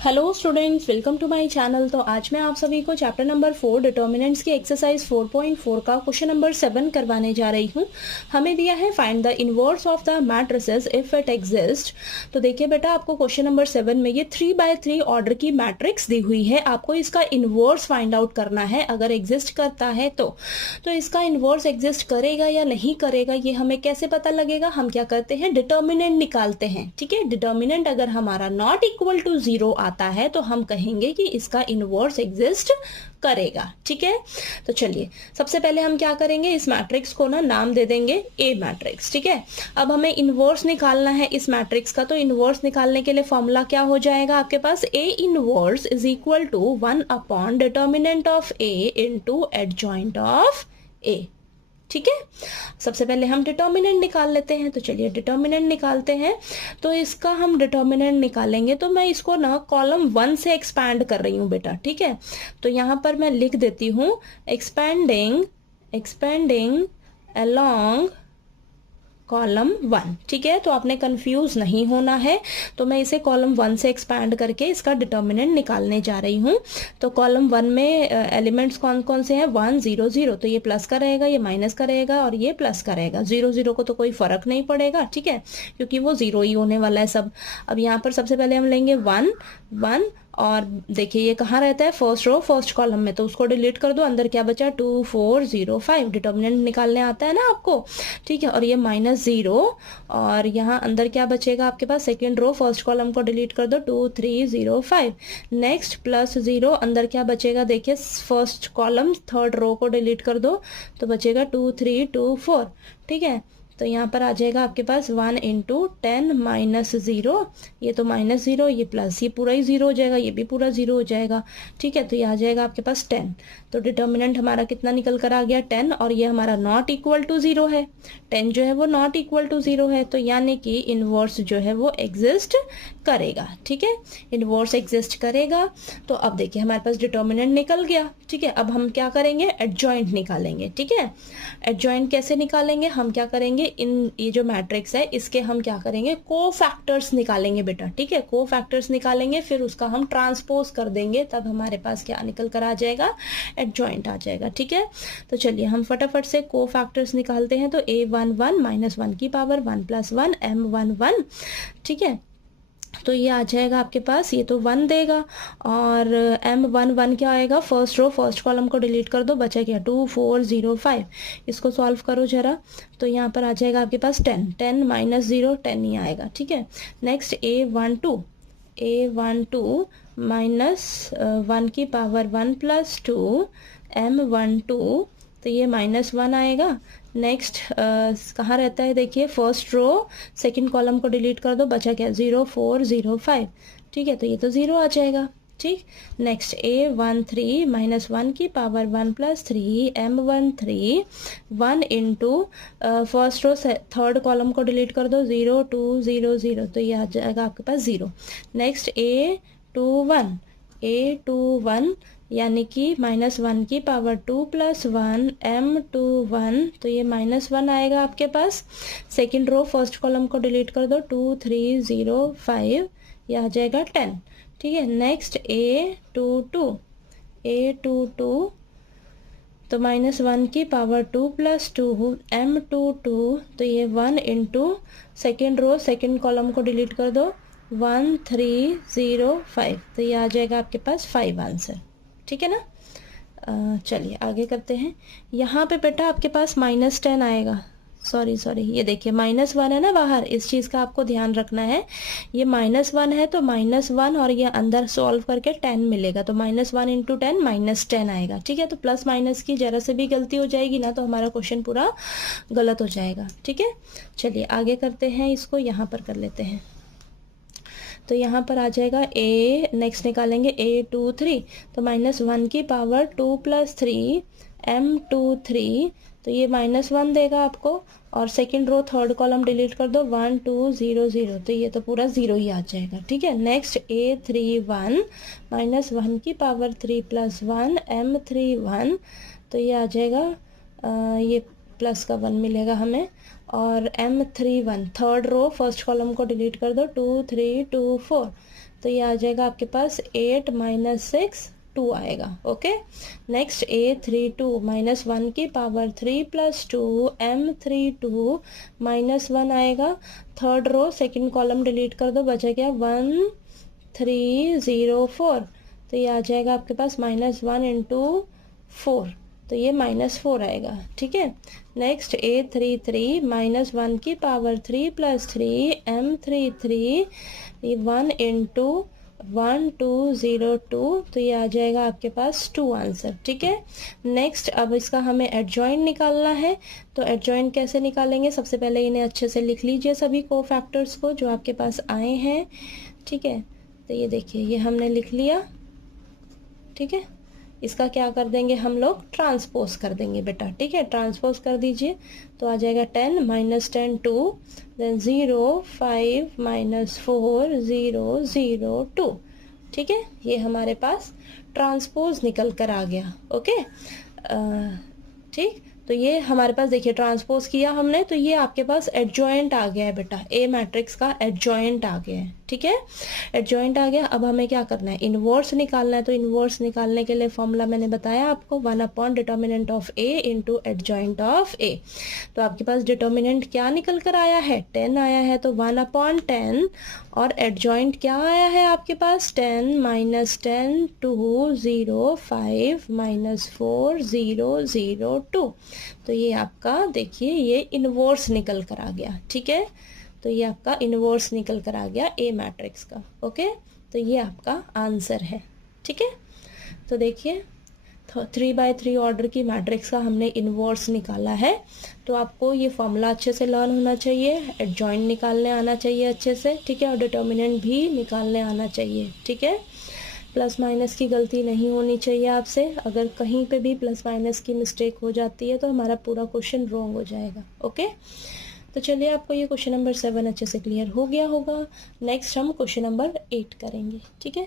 Hello students, welcome to my channel. तो आज मैं आप सभी को चैप्टर नंबर 4 डिटर्मिनेंट्स की एक्सरसाइज 4.4 का क्वेश्चन नंबर 7 करवाने जा रही हूँ। हमें दिया है find the inverse of the matrices if it exist. तो देखिए बेटा, आपको क्वेश्चन नंबर 7 में ये 3x3 ऑर्डर की मैट्रिक्स दी हुई है। आपको इसका इनवर्स फाइंड आउट करना है। अगर एग्जिस्ट करता है तो इसका इनवर्स एग्जिस्ट करेगा या नहीं करेगा ये हमें कैसे पता लगेगा। हम क्या करते हैं, डिटर्मिनेंट निकालते हैं। ठीक है, डिटर्मिनेंट अगर हमारा नॉट इक्वल टू 0 आता है तो हम कहेंगे कि इसका इनवर्स एग्जिस्ट करेगा। ठीक है, तो चलिए सबसे पहले हम क्या करेंगे, इस मैट्रिक्स को ना नाम दे देंगे ए मैट्रिक्स। ठीक है, अब हमें इनवर्स निकालना है इस मैट्रिक्स का। तो इनवर्स निकालने के लिए फॉर्मूला क्या हो जाएगा आपके पास, A inverse is equal to 1 upon determinant of A into adjoint of A. ठीक है, सबसे पहले हम डिटर्मिनेंट निकाल लेते हैं। तो चलिए डिटर्मिनेंट निकालते हैं। तो इसका हम डिटर्मिनेंट निकालेंगे तो मैं इसको ना कॉलम 1 से एक्सपैंड कर रही हूँ बेटा। ठीक है, तो यहाँ पर मैं लिख देती हूँ एक्सपेंडिंग अलोंग कॉलम 1। ठीक है, तो आपने कंफ्यूज नहीं होना है। तो मैं इसे कॉलम 1 से एक्सपैंड करके इसका डिटर्मिनेंट निकालने जा रही हूँ। तो कॉलम 1 में एलिमेंट्स कौन कौन से हैं, 1 0 0। तो ये प्लस का रहेगा, ये माइनस का रहेगा और ये प्लस का रहेगा। 0 0 को तो कोई फर्क नहीं पड़ेगा। ठीक है, क्योंकि वो 0 ही होने वाला है सब। अब यहाँ पर सबसे पहले हम लेंगे 1 1 और देखिए ये कहाँ रहता है, फर्स्ट रो फर्स्ट कॉलम में। तो उसको डिलीट कर दो, अंदर क्या बचा 2 4 0 5। डिटर्मिनेंट निकालने आता है ना आपको। ठीक है, और ये -0 और यहाँ अंदर क्या बचेगा आपके पास, सेकेंड रो फर्स्ट कॉलम को डिलीट कर दो 2 3 0 5। नेक्स्ट +0, अंदर क्या बचेगा देखिए, फर्स्ट कॉलम थर्ड रो को डिलीट कर दो तो बचेगा 2 3 2 4। ठीक है, तो यहाँ पर आ जाएगा आपके पास 1 इंटू 10 -0। ये तो -0, ये प्लस, ये पूरा ही 0 हो जाएगा, ये भी पूरा 0 हो जाएगा। ठीक है, तो ये आ जाएगा आपके पास 10। तो डिटर्मिनेंट हमारा कितना निकल कर आ गया, 10। और ये हमारा नॉट इक्वल टू 0 है। 10 जो है वो नॉट इक्वल टू 0 है। तो यानी कि इनवर्स जो है वो एग्जिस्ट करेगा। ठीक है, इनवर्स एग्जिस्ट करेगा। तो अब देखिए हमारे पास डिटर्मिनेंट निकल गया। ठीक है, अब हम क्या करेंगे, एडजॉइंट निकालेंगे। ठीक है, एडजॉइंट कैसे निकालेंगे, हम क्या करेंगे, इन ये जो मैट्रिक्स है इसके हम क्या करेंगे, कोफैक्टर्स निकालेंगे बेटा। ठीक है, कोफैक्टर्स निकालेंगे, फिर उसका हम ट्रांसपोज कर देंगे, तब हमारे पास क्या निकल कर आ जाएगा, एडजॉइंट आ जाएगा। ठीक है, तो चलिए हम फटाफट से कोफैक्टर्स निकालते हैं। तो a1 1 -1 की पावर 1 + 1 m1 1। ठीक है, तो ये आ जाएगा आपके पास, ये तो 1 देगा और m1 1 क्या आएगा, फर्स्ट रो फर्स्ट कॉलम को डिलीट कर दो, बचा क्या 2 4 0 5। इसको सॉल्व करो जरा। तो यहाँ पर आ जाएगा आपके पास 10 10 -0 10 ही आएगा। ठीक है, नेक्स्ट a12 -1 की पावर 1 + 2 m12। तो ये -1 आएगा। नेक्स्ट कहाँ रहता है देखिए, फर्स्ट रो सेकंड कॉलम को डिलीट कर दो, बचा क्या 0 4 0 5। ठीक है, तो ये तो 0 आ जाएगा। ठीक, नेक्स्ट a13 -1 की power 1 + 3 m13 1 into first row third column को डिलीट कर दो 0 2 0 0। तो ये आ जाएगा आपके पास 0। नेक्स्ट a21 यानी कि -1 की पावर 2 + 1 m21। तो ये -1 आएगा आपके पास। सेकंड रो फर्स्ट कॉलम को डिलीट कर दो 2 3 0 5। ये आ जाएगा 10। ठीक है, नेक्स्ट a22 तो -1 की पावर 2 + 2 m22। तो ये 1 into second row second column को डिलीट कर दो 1 3 0 5। तो ये आ जाएगा आपके पास 5 आंसर। ठीक है ना। चलिए आगे करते हैं। यहाँ पे बेटा आपके पास -10 आएगा। सॉरी, ये देखिए -1 है ना बाहर, इस चीज़ का आपको ध्यान रखना है। ये -1 है तो -1 और ये अंदर सॉल्व करके 10 मिलेगा। तो -1 इंटू 10 -10 आएगा। ठीक है, तो प्लस माइनस की जरा से भी गलती हो जाएगी ना तो हमारा क्वेश्चन पूरा गलत हो जाएगा। ठीक है, चलिए आगे करते हैं, इसको यहाँ पर कर लेते हैं। तो यहाँ पर आ जाएगा नेक्स्ट निकालेंगे a23। तो -1 की पावर 2 + 3 m23। तो ये -1 देगा आपको और second row third column delete कर दो 1 2 0 0। तो ये तो पूरा 0 ही आ जाएगा। ठीक है, नेक्स्ट a31 -1 की पावर 3 + 1 m31। तो ये आ जाएगा ये प्लस का 1 मिलेगा हमें और m31 third row first column को डिलीट कर दो 2 3 2 4। तो ये आ जाएगा आपके पास 8 - 6 2 आएगा। ओके, नेक्स्ट A32 -1 की पावर 3 + 2 M32 -1 आएगा। Third row second column delete कर दो, बचा क्या 1 3 0 4। तो ये आ जाएगा आपके पास -1 × 4, तो ये -4 आएगा। ठीक है, नेक्स्ट A33 -1 की पावर 3 + 3 M33 1 × 1 2 0 2, तो ये आ जाएगा आपके पास 2 आंसर। ठीक है, नेक्स्ट अब इसका हमें एडजॉइंट निकालना है। तो एडजॉइंट कैसे निकालेंगे, सबसे पहले इन्हें अच्छे से लिख लीजिए सभी कोफैक्टर्स को जो आपके पास आए हैं। ठीक है, तो ये देखिए ये हमने लिख लिया। ठीक है, इसका क्या कर देंगे हम लोग, ट्रांसपोज कर देंगे बेटा। ठीक है, ट्रांसपोज कर दीजिए, तो आ जाएगा 10 - 10 2, देन 0 5 -4 0 0 2। ठीक है, ये हमारे पास ट्रांसपोज निकल कर आ गया। ओके, ठीक, तो ये हमारे पास देखिए ट्रांसपोज किया हमने, तो ये आपके पास एडजॉइंट आ गया है बेटा, ए मैट्रिक्स का एडजॉइंट आ गया है। ठीक है, एडजॉइंट आ गया। अब हमें क्या करना है, इनवर्स निकालना है। तो इनवर्स निकालने के लिए फॉर्मूला मैंने बताया आपको, 1 determinant of A into adjoint of A. तो आपके पास डिटर्मिनेंट क्या निकल कर आया है, 10 आया है, तो 1/10, और एडजॉइंट क्या आया है आपके पास, 10 - 10 2 0 5 -4 0 0 2। तो ये आपका देखिए ये इनवर्स निकल कर आ गया। ठीक है, तो ये आपका इनवर्स निकल कर आ गया ए मैट्रिक्स का। ओके, तो ये आपका आंसर है। ठीक है, तो देखिए 3/3 ऑर्डर की मैट्रिक्स का हमने इनवर्स निकाला है। तो आपको ये फॉर्मूला अच्छे से लर्न होना चाहिए, एडजॉइंट निकालने आना चाहिए अच्छे से। ठीक है, और डिटर्मिनेंट भी निकालने आना चाहिए। ठीक है, प्लस माइनस की गलती नहीं होनी चाहिए आपसे। अगर कहीं पे भी प्लस माइनस की मिस्टेक हो जाती है तो हमारा पूरा क्वेश्चन रॉन्ग हो जाएगा। ओके, तो चलिए आपको ये क्वेश्चन नंबर 7 अच्छे से क्लियर हो गया होगा। नेक्स्ट हम क्वेश्चन नंबर 8 करेंगे। ठीक है।